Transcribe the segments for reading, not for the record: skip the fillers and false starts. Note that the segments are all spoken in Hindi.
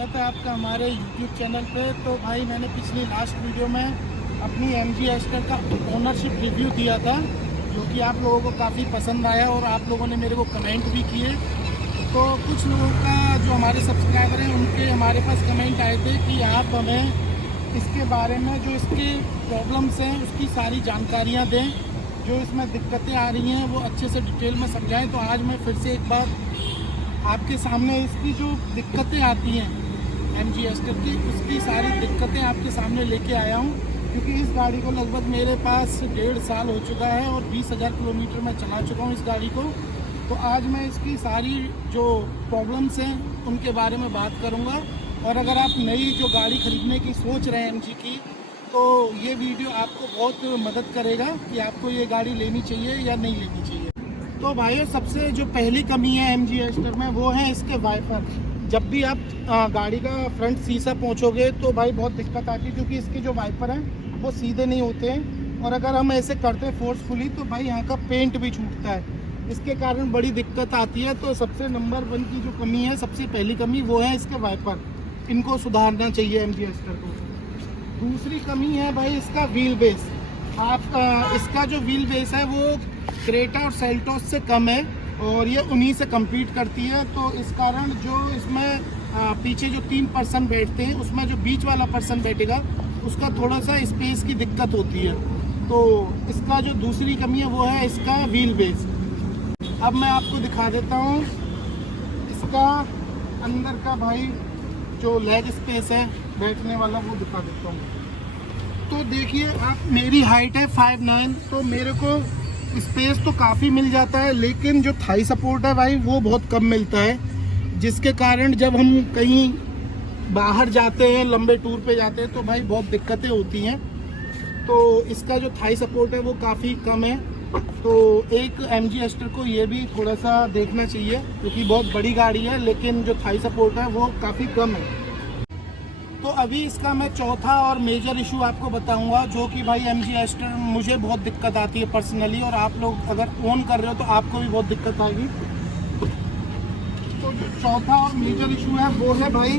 स्वागत है आपका हमारे YouTube चैनल पे। तो भाई मैंने पिछली लास्ट वीडियो में अपनी MG एस्टर का ओनरशिप रिव्यू दिया था, जो कि आप लोगों को काफ़ी पसंद आया और आप लोगों ने मेरे को कमेंट भी किए। तो कुछ लोगों का जो हमारे सब्सक्राइबर हैं उनके हमारे पास कमेंट आए थे कि आप हमें इसके बारे में जो इसकी प्रॉब्लम्स हैं उसकी सारी जानकारियाँ दें, जो इसमें दिक्कतें आ रही हैं वो अच्छे से डिटेल में समझाएं। तो आज मैं फिर से एक बार आपके सामने इसकी जो दिक्कतें आती हैं MG एस्टर की, उसकी सारी दिक्कतें आपके सामने लेके आया हूँ। क्योंकि इस गाड़ी को लगभग मेरे पास 1.5 साल हो चुका है और 20,000 किलोमीटर मैं चला चुका हूँ इस गाड़ी को। तो आज मैं इसकी सारी जो प्रॉब्लम्स हैं उनके बारे में बात करूँगा। और अगर आप नई जो गाड़ी ख़रीदने की सोच रहे हैं MG की, तो ये वीडियो आपको बहुत मदद करेगा कि आपको ये गाड़ी लेनी चाहिए या नहीं लेनी चाहिए। तो भाई सबसे जो पहली कमी है MG एस्टर में वो है इसके वाइपर। जब भी आप गाड़ी का फ्रंट शीशा पहुँचोगे तो भाई बहुत दिक्कत आती है, क्योंकि इसके जो वाइपर हैं वो सीधे नहीं होते हैं और अगर हम ऐसे करते हैं फोर्सफुली तो भाई यहाँ का पेंट भी छूटता है, इसके कारण बड़ी दिक्कत आती है। तो सबसे नंबर 1 की जो कमी है, सबसे पहली कमी वो है इसके वाइपर, इनको सुधारना चाहिए MG एस्टर को। दूसरी कमी है भाई इसका व्हील बेस। इसका जो व्हील बेस है वो क्रेटा और सेल्टोस से कम है और ये उन्हीं से compete करती है। तो इस कारण जो इसमें पीछे जो 3 पर्सन बैठते हैं उसमें जो बीच वाला पर्सन बैठेगा उसका थोड़ा सा स्पेस की दिक्कत होती है। तो इसका जो दूसरी कमी है वो है इसका व्हील बेस। अब मैं आपको दिखा देता हूँ इसका अंदर का भाई जो लेग स्पेस है बैठने वाला, वो दिखा देता हूँ। तो देखिए आप, मेरी हाइट है 5'9", तो मेरे को स्पेस तो काफ़ी मिल जाता है, लेकिन जो थाई सपोर्ट है भाई वो बहुत कम मिलता है, जिसके कारण जब हम कहीं बाहर जाते हैं, लंबे टूर पे जाते हैं, तो भाई बहुत दिक्कतें होती हैं। तो इसका जो थाई सपोर्ट है वो काफ़ी कम है। तो एक MG एस्टर को ये भी थोड़ा सा देखना चाहिए, क्योंकि बहुत बड़ी गाड़ी है लेकिन जो थाई सपोर्ट है वो काफ़ी कम है। तो अभी इसका मैं चौथा और मेजर इशू आपको बताऊंगा, जो कि भाई MG एस्टर मुझे बहुत दिक्कत आती है पर्सनली, और आप लोग अगर ओन कर रहे हो तो आपको भी बहुत दिक्कत आएगी। तो जो चौथा और मेजर इशू है वो है भाई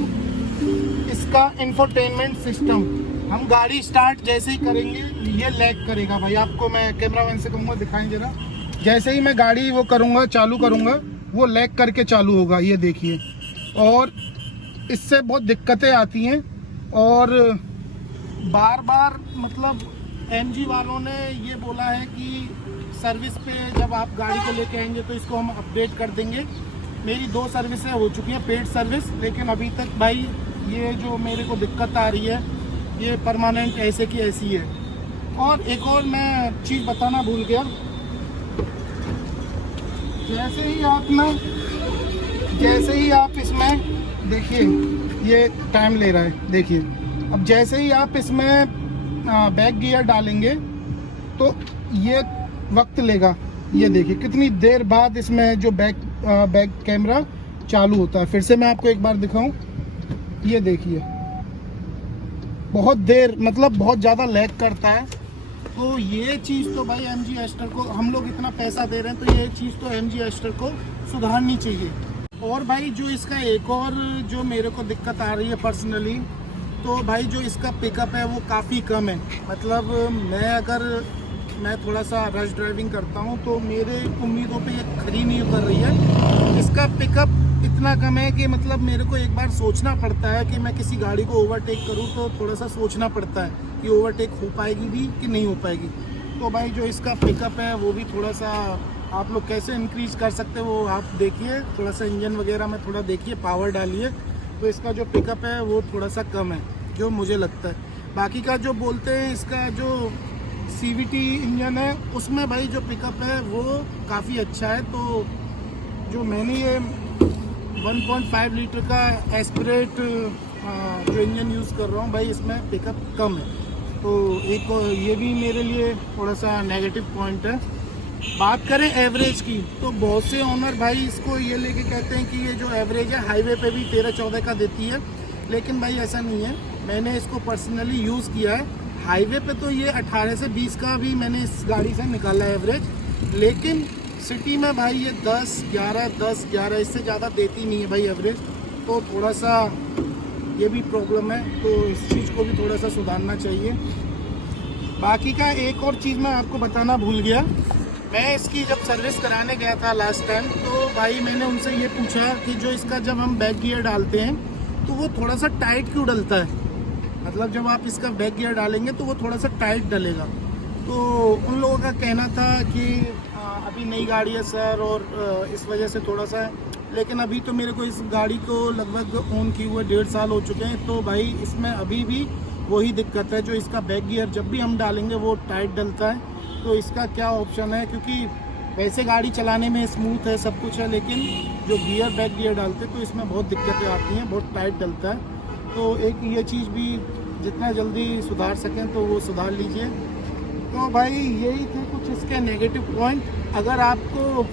इसका इंफोटेनमेंट सिस्टम। हम गाड़ी स्टार्ट जैसे ही करेंगे ये लैग करेगा भाई। आपको मैं कैमरा मैन से कहूँगा दिखाएं जरा, जैसे ही मैं गाड़ी वो करूँगा, चालू करूँगा, वो लैग करके चालू होगा, ये देखिए। और इससे बहुत दिक्कतें आती हैं और बार बार मतलब MG वालों ने ये बोला है कि सर्विस पे जब आप गाड़ी को लेके आएंगे तो इसको हम अपडेट कर देंगे। मेरी 2 सर्विसें हो चुकी हैं, पेड सर्विस, लेकिन अभी तक भाई ये जो मेरे को दिक्कत आ रही है ये परमानेंट ऐसे की ऐसी है। और एक और मैं चीज़ बताना भूल गया, जैसे ही आप इसमें देखिए, ये टाइम ले रहा है, देखिए। अब जैसे ही आप इसमें बैक गियर डालेंगे तो ये वक्त लेगा, ये देखिए कितनी देर बाद इसमें जो बैक कैमरा चालू होता है। फिर से मैं आपको एक बार दिखाऊं, ये देखिए बहुत देर, मतलब बहुत ज़्यादा लैग करता है। तो ये चीज़ तो भाई MG एस्टर को, हम लोग इतना पैसा दे रहे हैं तो ये चीज़ तो MG एस्टर को सुधारनी चाहिए। और भाई जो इसका एक और जो मेरे को दिक्कत आ रही है पर्सनली, तो भाई जो इसका पिकअप है वो काफ़ी कम है। मतलब मैं थोड़ा सा रश ड्राइविंग करता हूँ तो मेरे उम्मीदों पे ये खरी नहीं उतर रही है। इसका पिकअप इतना कम है कि मतलब मेरे को एक बार सोचना पड़ता है कि मैं किसी गाड़ी को ओवरटेक करूँ तो थोड़ा सा सोचना पड़ता है कि ओवरटेक हो पाएगी भी कि नहीं हो पाएगी। तो भाई जो इसका पिकअप है वो भी थोड़ा सा आप लोग कैसे इंक्रीज कर सकते हो वो आप देखिए, थोड़ा सा इंजन वगैरह में थोड़ा देखिए, पावर डालिए, तो इसका जो पिकअप है वो थोड़ा सा कम है जो मुझे लगता है। बाकी का जो बोलते हैं इसका जो CVT इंजन है उसमें भाई जो पिकअप है वो काफ़ी अच्छा है। तो जो मैंने ये 1.5 लीटर का एस्पिरेट जो इंजन यूज़ कर रहा हूँ भाई, इसमें पिकअप कम है। तो एक ये भी मेरे लिए थोड़ा सा नेगेटिव पॉइंट है। बात करें एवरेज की, तो बहुत से ओनर भाई इसको ये लेके कहते हैं कि ये जो एवरेज है हाईवे पे भी 13-14 का देती है, लेकिन भाई ऐसा नहीं है। मैंने इसको पर्सनली यूज़ किया है, हाईवे पे तो ये 18 से 20 का भी मैंने इस गाड़ी से निकाला है एवरेज, लेकिन सिटी में भाई ये 10-11, इससे ज़्यादा देती नहीं है भाई एवरेज। तो थोड़ा सा ये भी प्रॉब्लम है, तो इस चीज़ को भी थोड़ा सा सुधारना चाहिए। बाकी का एक और चीज़ मैं आपको बताना भूल गया, मैं इसकी जब सर्विस कराने गया था लास्ट टाइम, तो भाई मैंने उनसे ये पूछा कि जो इसका जब हम बैक गियर डालते हैं तो वो थोड़ा सा टाइट क्यों डलता है, मतलब जब आप इसका बैक गियर डालेंगे तो वो थोड़ा सा टाइट डलेगा। तो उन लोगों का कहना था कि अभी नई गाड़ी है सर और इस वजह से थोड़ा सा, लेकिन अभी तो मेरे को इस गाड़ी को लगभग ओन किए हुए 1.5 साल हो चुके हैं, तो भाई इसमें अभी भी वही दिक्कत है, जो इसका बैक गियर जब भी हम डालेंगे वो टाइट डलता है। तो इसका क्या ऑप्शन है, क्योंकि वैसे गाड़ी चलाने में स्मूथ है, सब कुछ है, लेकिन जो गियर बैक गियर डालते तो इसमें बहुत दिक्कतें आती हैं, बहुत टाइट डलता है। तो एक ये चीज़ भी जितना जल्दी सुधार सकें तो वो सुधार लीजिए। तो भाई यही थे कुछ इसके नेगेटिव पॉइंट। अगर आपको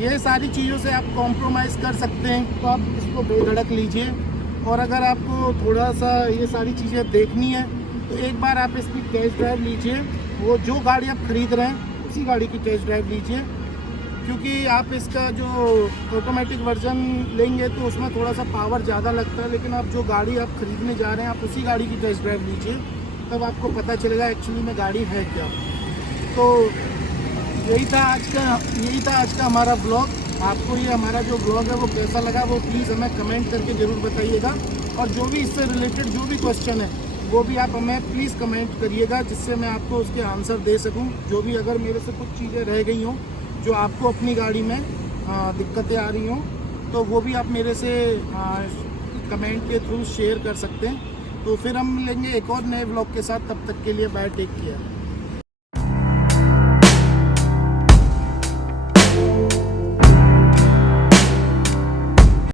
ये सारी चीज़ों से आप कॉम्प्रोमाइज़ कर सकते हैं तो आप इसको बेधड़क लीजिए, और अगर आपको थोड़ा सा ये सारी चीज़ें देखनी है तो एक बार आप इसकी टेस्ट ड्राइव लीजिए। वो जो गाड़ी आप खरीद रहे हैं उसी गाड़ी की टेस्ट ड्राइव लीजिए, क्योंकि आप इसका जो ऑटोमेटिक वर्जन लेंगे तो उसमें थोड़ा सा पावर ज़्यादा लगता है, लेकिन आप जो गाड़ी आप खरीदने जा रहे हैं आप उसी गाड़ी की टेस्ट ड्राइव लीजिए, तब आपको पता चलेगा एक्चुअली में गाड़ी है क्या। तो यही था आज का हमारा ब्लॉग। आपको ये हमारा जो ब्लॉग है वो कैसा लगा वो प्लीज़ हमें कमेंट करके ज़रूर बताइएगा, और जो भी इससे रिलेटेड जो भी क्वेश्चन है वो भी आप हमें प्लीज़ कमेंट करिएगा, जिससे मैं आपको उसके आंसर दे सकूं। जो भी अगर मेरे से कुछ चीज़ें रह गई हों जो आपको अपनी गाड़ी में दिक्कतें आ रही हों, तो वो भी आप मेरे से कमेंट के थ्रू शेयर कर सकते हैं। तो फिर हम मिलेंगे एक और नए ब्लॉग के साथ, तब तक के लिए बाय, टेक केयर।